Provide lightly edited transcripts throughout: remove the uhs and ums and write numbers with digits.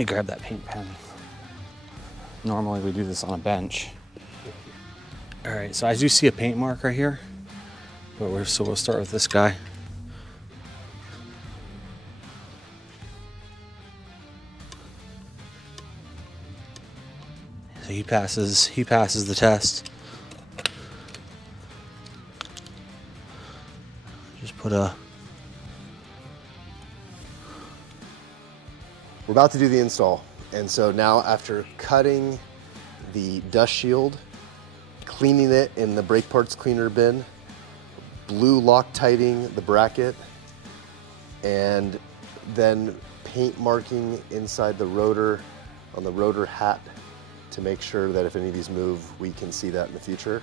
me grab that paint pen. Normally we do this on a bench. All right, so I do see a paint mark right here, but we'll start with this guy. So he passes the test. Just put a... We're about to do the install. And so now after cutting the dust shield, cleaning it in the brake parts cleaner bin, blue Loctiting the bracket, and then paint marking inside the rotor on the rotor hat to make sure that if any of these move, we can see that in the future.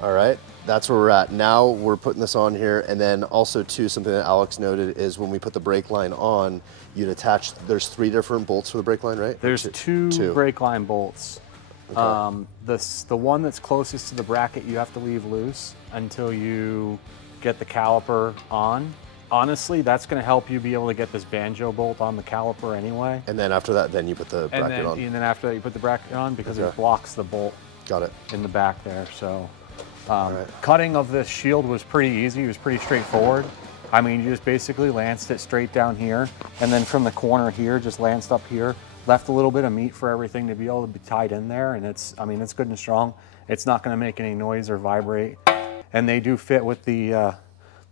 All right, that's where we're at. Now we're putting this on here, and then also too, something that Alex noted is when we put the brake line on, you'd attach, there's 3 different bolts for the brake line, right? There's two brake line bolts. Okay. The one that's closest to the bracket you have to leave loose until you get the caliper on. Honestly, that's going to help you be able to get this banjo bolt on the caliper anyway. And then after that, then you put the bracket on. And then after that, you put the bracket on because it blocks the bolt. Got it. In the back there. So right. Cutting of this shield was pretty easy. It was pretty straightforward. I mean, you just basically lanced it straight down here, and then from the corner here, just lanced up here. Left a little bit of meat for everything to be able to be tied in there, and it's good and strong. It's not going to make any noise or vibrate, and they do fit with the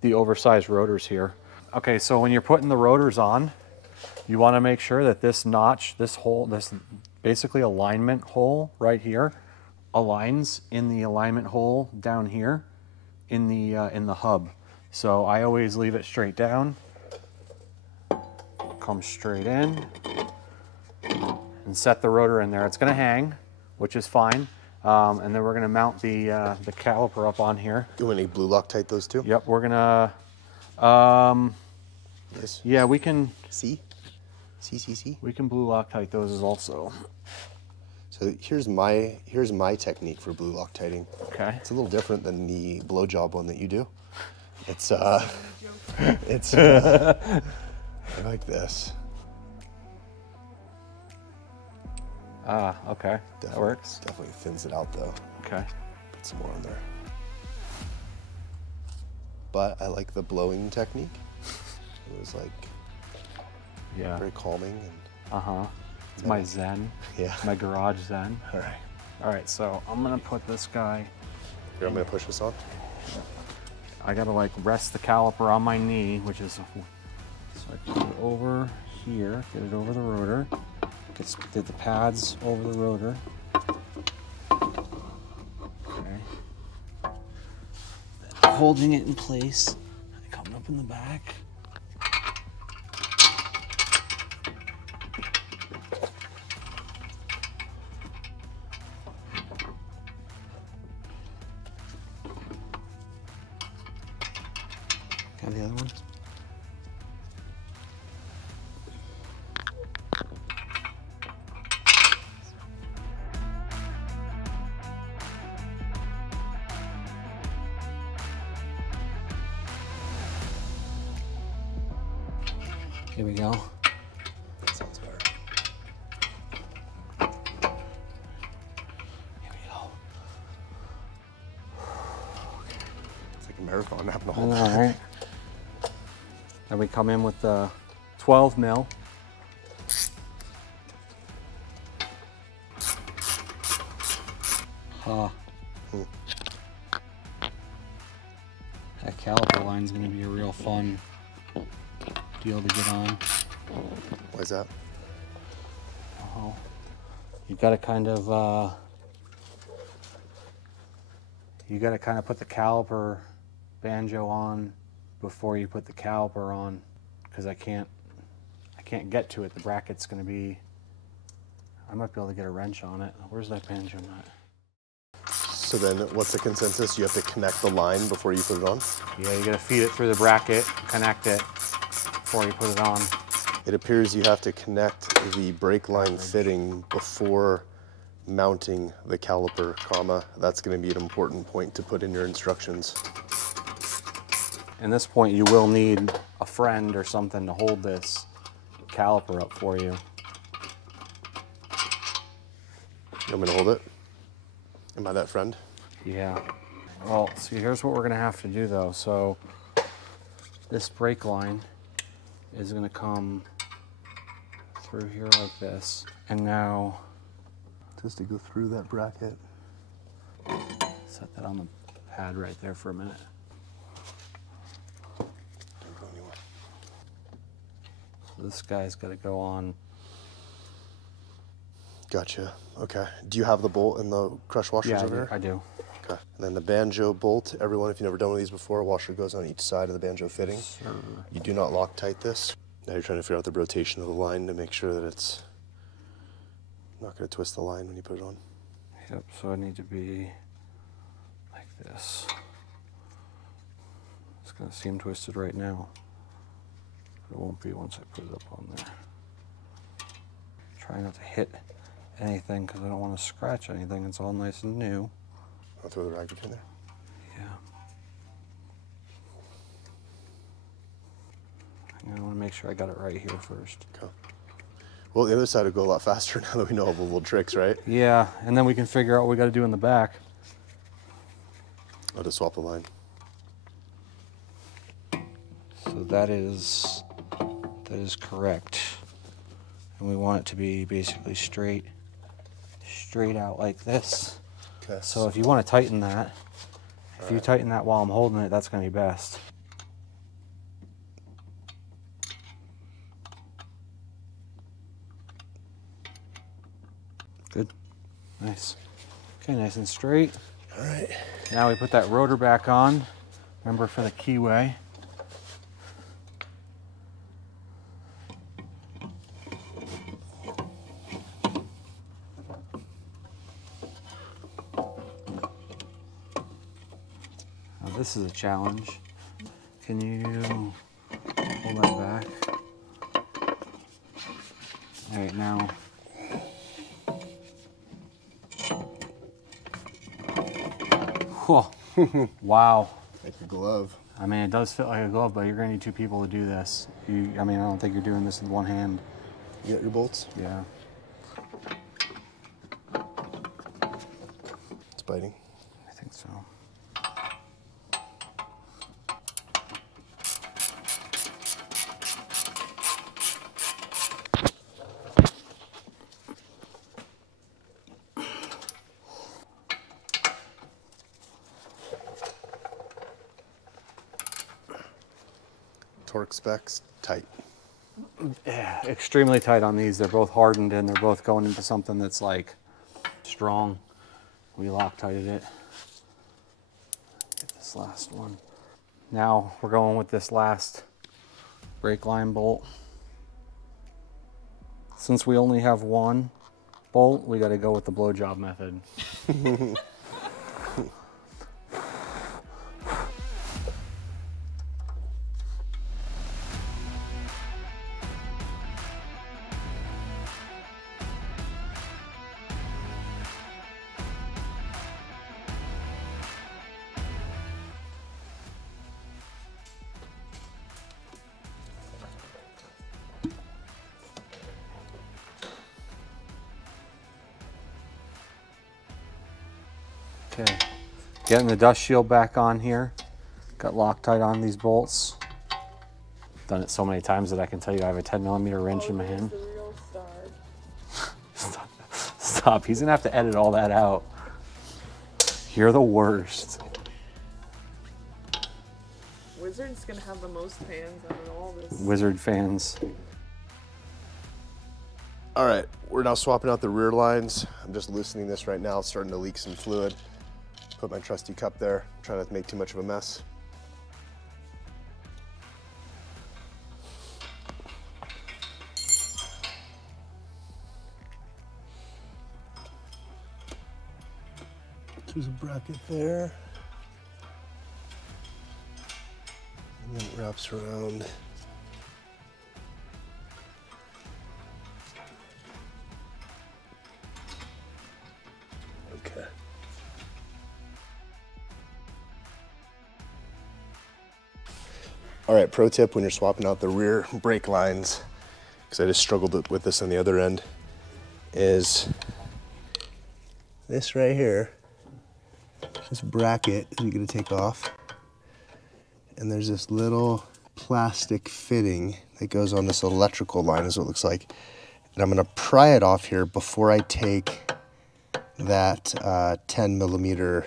oversized rotors here. Okay, so when you're putting the rotors on, you want to make sure that this notch, this hole, this basically alignment hole right here, aligns in the alignment hole down here in the hub. So I always leave it straight down, come straight in, and set the rotor in there. It's going to hang, which is fine. And then we're going to mount the caliper up on here. You want any blue Loctite those two? Yep, we're going to, yes. Yeah, we can. See? We can blue Loctite those as also. So here's my technique for blue Loctiting. Okay. It's a little different than the blowjob one that you do. It's it's like this. Ah, okay. That works. Definitely thins it out though. Okay. Put some more on there. But I like the blowing technique. It was like very calming and It's my zen. Yeah. My garage zen. All right. All right, so I'm gonna put this guy. Here, I'm gonna push this on. I gotta like rest the caliper on my knee, which is, so I put it over here, get it over the rotor, get the pads over the rotor. Okay. Then holding it in place, coming up in the back. Got the other one? Here we go. That sounds better. Here we go. It's like a marathon happening All right. Then we come in with the 12 mil. That caliper line's gonna be a real fun deal to get on. Why is that? You've got to kind of put the caliper banjo on before you put the caliper on, because I can't get to it. The bracket's going to be, I might be able to get a wrench on it. Where's that banjo nut? So then what's the consensus? You have to connect the line before you put it on? Yeah, you got to feed it through the bracket, connect it before you put it on. It appears you have to connect the brake line fitting before mounting the caliper, comma. That's going to be an important point to put in your instructions. At this point, you will need a friend or something to hold this caliper up for you. Want me to hold it? Am I that friend? Yeah. Well, see, here's what we're gonna have to do though. So this brake line is gonna come through here like this. And now, Just to go through that bracket. set that on the pad right there for a minute. Don't go anywhere. So this guy's gotta go on. Gotcha. Okay. Do you have the bolt and the crush washers Yeah, over here? I do. Okay. And then the banjo bolt, everyone, if you've never done one of these before, washer goes on each side of the banjo fitting. Sure. You do not Loctite this. Now you're trying to figure out the rotation of the line to make sure that it's not going to twist the line when you put it on. Yep, so I need to be like this. It's gonna seem twisted right now. But it won't be once I put it up on there. Try not to hit anything because I don't want to scratch anything. It's all nice and new. I'll throw the rag between there. Yeah. I want to make sure I got it right here first. Okay. Well, the other side will go a lot faster now that we know all the little tricks, right? Yeah, and then we can figure out what we got to do in the back. I'll just swap the line. So that is correct. And we want it to be basically straight out like this. Okay. So if you want to tighten that, if you tighten that while I'm holding it, that's going to be best. Good. Nice. Okay, nice and straight. All right. Now we put that rotor back on. Remember, for the keyway. Now this is a challenge. Can you hold that back? All right, now. Whoa. Wow. Like a glove. I mean, it does fit like a glove, but you're gonna need two people to do this. I mean, I don't think you're doing this in one hand. You got your bolts? Yeah. It's biting. I think so. Torque specs, tight. Yeah, extremely tight on these. They're both hardened and they're both going into something that's like strong. We Loctited it. Get this last one. Now we're going with this last brake line bolt. Since we only have one bolt, we got to go with the blowjob method. Okay, getting the dust shield back on here. Got Loctite on these bolts. Done it so many times that I can tell you I have a 10mm wrench in my hand. The real star. Stop, he's gonna have to edit all that out. You're the worst. Wizard's gonna have the most fans out of all this. Wizard fans. All right, we're now swapping out the rear lines. I'm just loosening this right now. It's starting to leak some fluid. Put my trusty cup there, try not to make too much of a mess. There's a bracket there. And then it wraps around. Okay. All right, pro tip when you're swapping out the rear brake lines, because I just struggled with this on the other end, is this right here, this bracket is going to take off. And there's this little plastic fitting that goes on this electrical line, is what it looks like. And I'm going to pry it off here before I take that 10 millimeter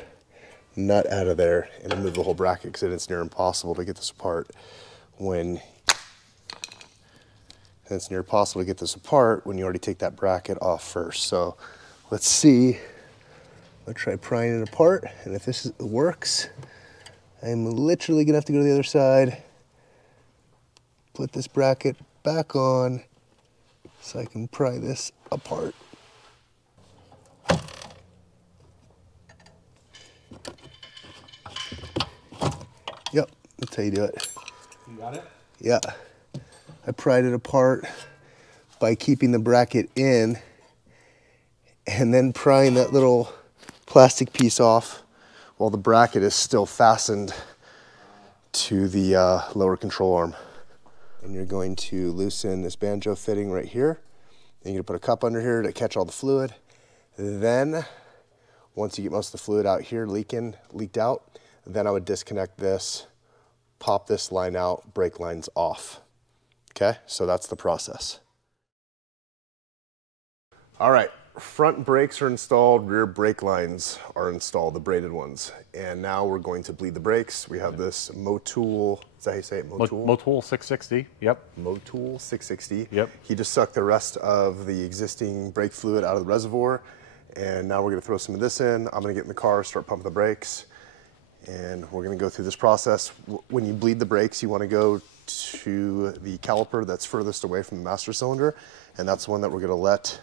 nut out of there and remove the whole bracket, because it's near impossible to get this apart when you already take that bracket off first. So let's see. Let's try prying it apart, and if this works, I'm literally gonna have to go to the other side, put this bracket back on so I can pry this apart. Yep, that's how you do it. You got it? Yeah. I pried it apart by keeping the bracket in and then prying that little plastic piece off while the bracket is still fastened to the lower control arm. And you're going to loosen this banjo fitting right here. Then you're gonna put a cup under here to catch all the fluid. Then, once you get most of the fluid out here leaked out, then I would disconnect this, pop this line out, brake lines off. Okay, so that's the process. All right, front brakes are installed, rear brake lines are installed, the braided ones. And now we're going to bleed the brakes. We have this Motul, is that how you say it, Motul? Motul 660, yep. Motul 660. Yep. He just sucked the rest of the existing brake fluid out of the reservoir. And now we're gonna throw some of this in. I'm gonna get in the car, start pumping the brakes. And we're gonna go through this process. When you bleed the brakes, you wanna go to the caliper that's furthest away from the master cylinder. And that's the one that we're gonna let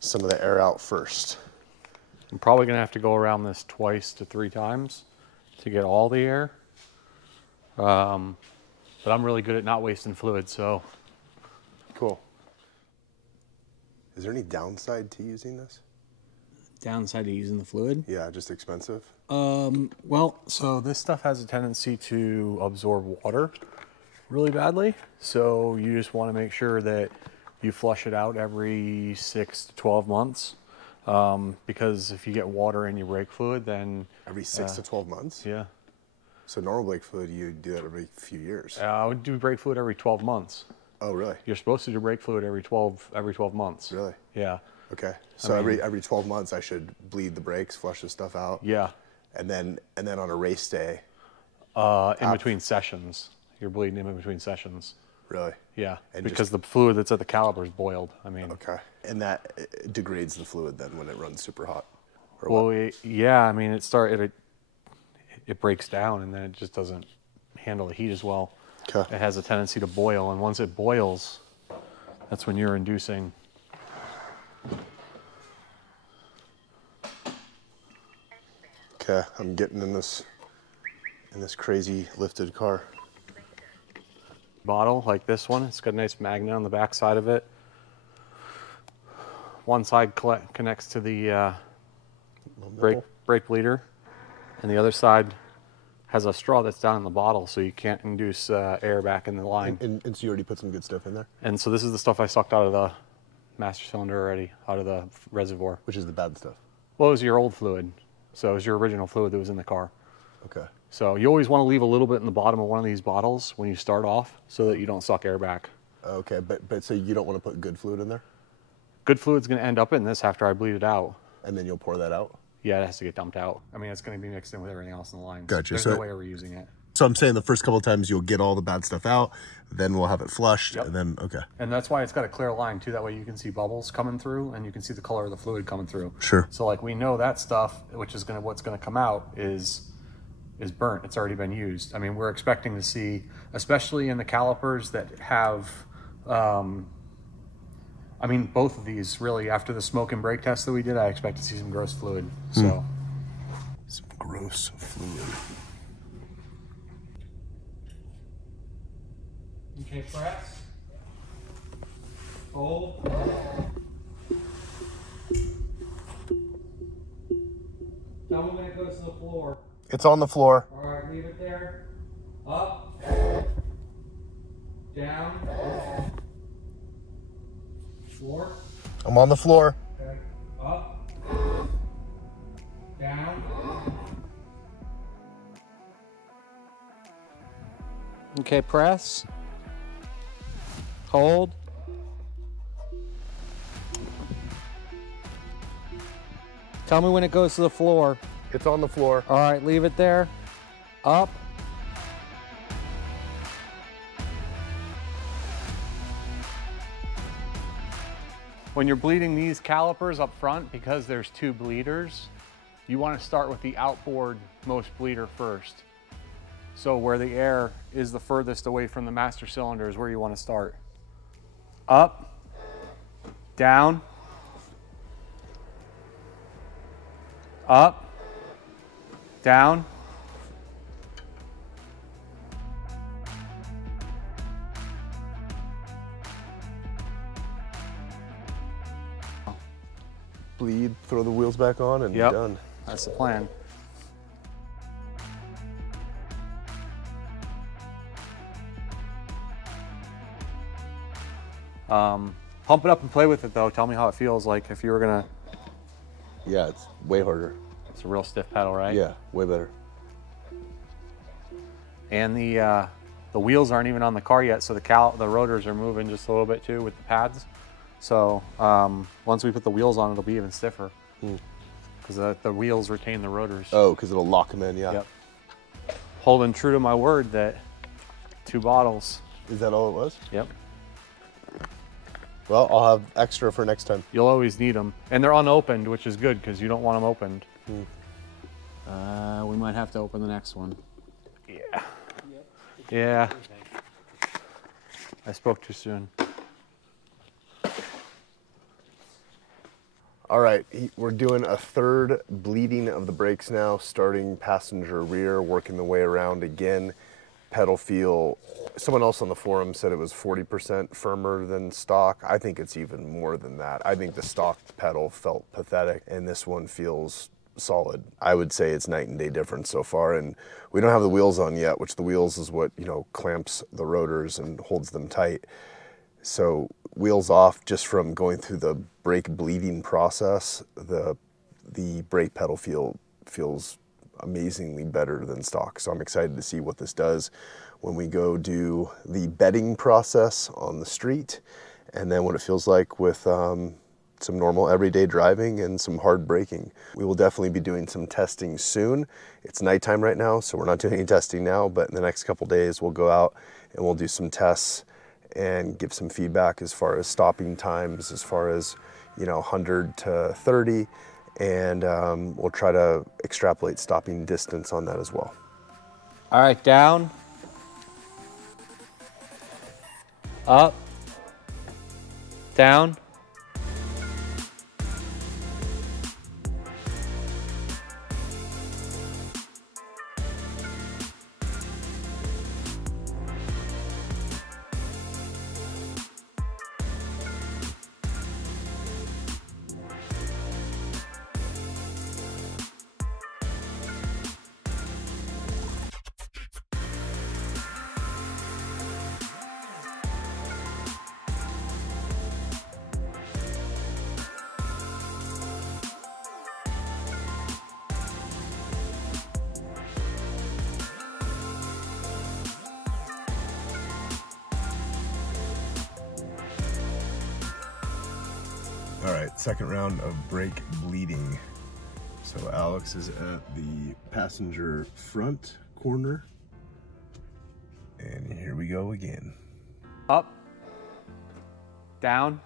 some of the air out first. I'm probably gonna have to go around this 2 to 3 times to get all the air. But I'm really good at not wasting fluid, so. Cool. Is there any downside to using this? Downside to using the fluid? Yeah, just expensive. Well, so this stuff has a tendency to absorb water really badly. So you just want to make sure that you flush it out every 6 to 12 months. Because if you get water in your brake fluid, then... Every 6 to 12 months? Yeah. So normal brake fluid, you do that every few years? I would do brake fluid every 12 months. Oh, really? You're supposed to do brake fluid every 12 months. Really? Yeah. Okay. So every 12 months, I should bleed the brakes, flush the stuff out. Yeah. And then on a race day. In between sessions, you're bleeding in between sessions. Really? Yeah. And because the fluid that's at the caliper is boiled. I mean. Okay. And that degrades the fluid then when it runs super hot. Well, yeah. I mean, it breaks down and then it just doesn't handle the heat as well. Okay. It has a tendency to boil, and once it boils, that's when you're inducing. Okay, I'm getting in this crazy lifted car. Bottle like this one, it's got a nice magnet on the back side of it. One side connects to the brake bleeder, and the other side has a straw that's down in the bottle, so you can't induce air back in the line. And so you already put some good stuff in there? And so this is the stuff I sucked out of the master cylinder already, out of the reservoir. Which is the bad stuff? Well, it was your old fluid. So it was your original fluid that was in the car. Okay. So you always want to leave a little bit in the bottom of one of these bottles when you start off so that you don't suck air back. Okay, but so you don't want to put good fluid in there? Good fluid's going to end up in this after I bleed it out. And then you'll pour that out? Yeah, it has to get dumped out. I mean, it's going to be mixed in with everything else in the line. Gotcha. There's no way of reusing it. So I'm saying the first couple of times you'll get all the bad stuff out, then we'll have it flushed, Yep. and then, okay. And that's why it's got a clear line too. That way you can see bubbles coming through and you can see the color of the fluid coming through. Sure. So like we know that stuff, which is what's gonna come out is burnt. It's already been used. I mean, we're expecting to see, especially in the calipers that have, I mean, both of these really, after the smoke and brake test that we did, I expect to see some gross fluid, so. Some gross fluid. Okay, press. Hold. Tell me when it goes to the floor. It's on the floor. All right, leave it there. Up. Down. Floor. I'm on the floor. Okay. Up. Down. Okay, press. Hold. Tell me when it goes to the floor. It's on the floor. All right, leave it there. Up. When you're bleeding these calipers up front, because there's two bleeders, you want to start with the outboard most bleeder first. So where the air is the furthest away from the master cylinder is where you want to start. Up, down, up, down. Bleed, throw the wheels back on, and Yep. done. That's the plan. Pump it up and play with it though. Tell me how it feels like if you were gonna. Yeah, it's way harder. It's a real stiff pedal, right? Yeah, way better. And the wheels aren't even on the car yet, so the rotors are moving just a little bit too with the pads. So once we put the wheels on, it'll be even stiffer because the wheels retain the rotors. Oh, because it'll lock them in, yeah. Yep. Holding true to my word that 2 bottles. Is that all it was? Yep. Well, I'll have extra for next time. You'll always need them, and they're unopened, which is good because you don't want them opened. We might have to open the next one. Yeah. Yeah. I spoke too soon. All right, we're doing a third bleeding of the brakes now, starting passenger rear, working the way around again. Pedal feel, someone else on the forum said it was 40% firmer than stock. I think it's even more than that. I think the stock pedal felt pathetic, and this one feels solid. I would say it's night and day difference so far, and we don't have the wheels on yet, which the wheels is what, you know, clamps the rotors and holds them tight. So wheels off, just from going through the brake bleeding process, the brake pedal feels amazingly better than stock. So I'm excited to see what this does when we go do the bedding process on the street, and then what it feels like with some normal everyday driving and some hard braking. We will definitely be doing some testing soon. It's nighttime right now, so we're not doing any testing now, but in the next couple days we'll go out and we'll do some tests and give some feedback as far as stopping times, as far as, you know, 100 to 30, and we'll try to extrapolate stopping distance on that as well. All right, down, up, down. All right, second round of brake bleeding. So Alex is at the passenger front corner, and here we go again. Up, down.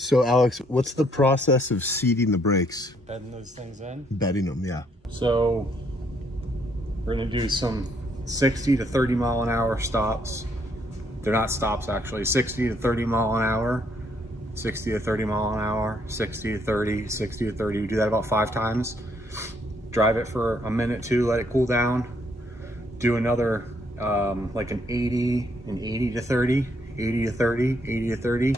So Alex, what's the process of seating the brakes? Bedding those things in. Bedding them, yeah. So we're gonna do some 60 to 30 mile an hour stops. They're not stops actually, 60 to 30 mile an hour, 60 to 30 mile an hour, 60 to 30, 60 to 30. We do that about 5 times. Drive it for a minute, 2, let it cool down. Do another like an 80 to 30, 80 to 30, 80 to 30,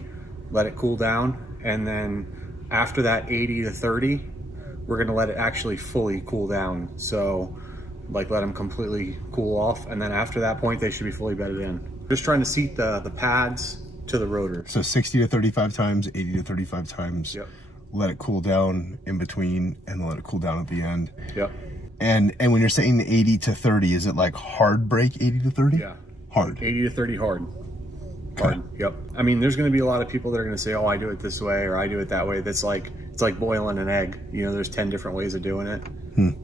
let it cool down. And then after that 80 to 30, we're gonna let it actually fully cool down. So like let them completely cool off. And then after that point, they should be fully bedded in. Just trying to seat the pads to the rotor. So 60 to 35 times, 80 to 35 times. Yep. Let it cool down in between and let it cool down at the end. Yep. And when you're saying 80 to 30, is it like hard brake 80 to 30? Yeah. Hard. 80 to 30 hard. Okay. Hard. Yep. I mean, there's going to be a lot of people that are going to say, oh, I do it this way or I do it that way. That's like, it's like boiling an egg. You know, there's 10 different ways of doing it.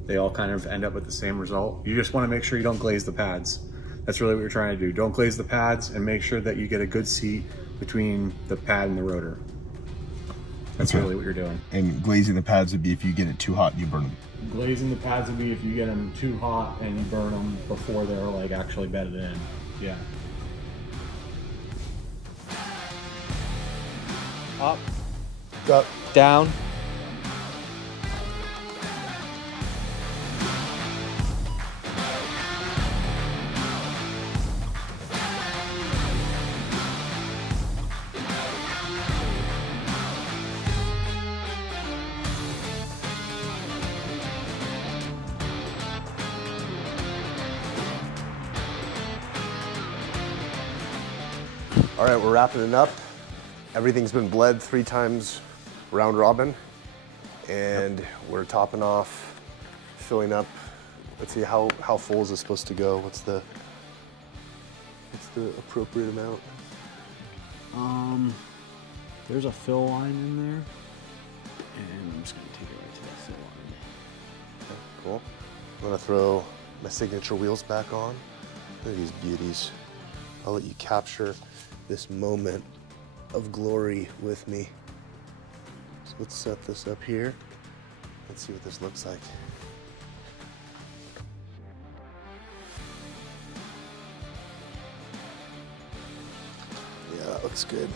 They all kind of end up with the same result. You just want to make sure you don't glaze the pads. That's really what you're trying to do. Don't glaze the pads and make sure that you get a good seat between the pad and the rotor. That's really what you're doing. And glazing the pads would be if you get it too hot and you burn them. Glazing the pads would be if you get them too hot and you burn them before they're like actually bedded in. Yeah. Up. Up. Down. All right, we're wrapping it up. Everything's been bled 3 times round robin. And we're topping off, filling up. Let's see, how full is this supposed to go? What's the appropriate amount? There's a fill line in there. And I'm just gonna take it right to that fill line. Okay, cool. I'm gonna throw my signature wheels back on. Look at these beauties. I'll let you capture this moment of glory with me. So let's set this up here. Let's see what this looks like. Yeah, that looks good.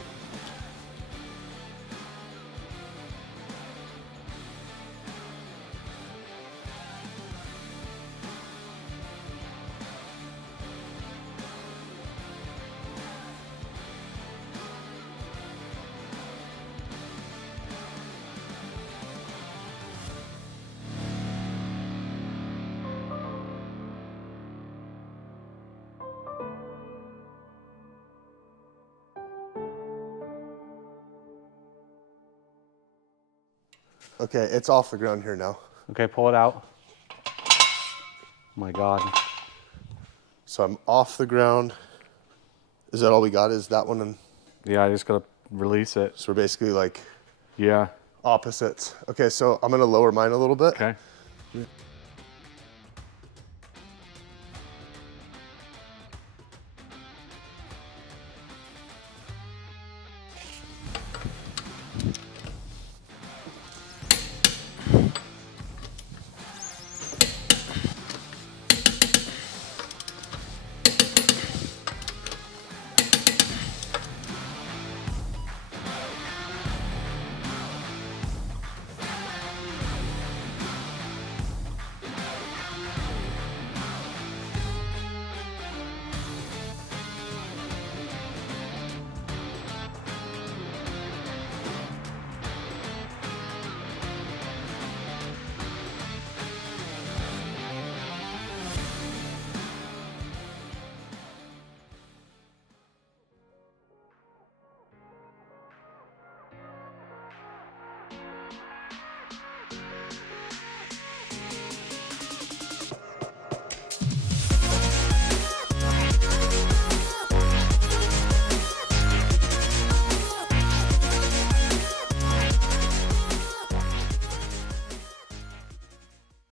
Okay, it's off the ground here now. Okay, pull it out. Oh my God. So I'm off the ground. Is that all we got? Is that one? And Yeah, I just gotta release it. so we're basically like Yeah. opposites. Okay, so I'm gonna lower mine a little bit. Okay.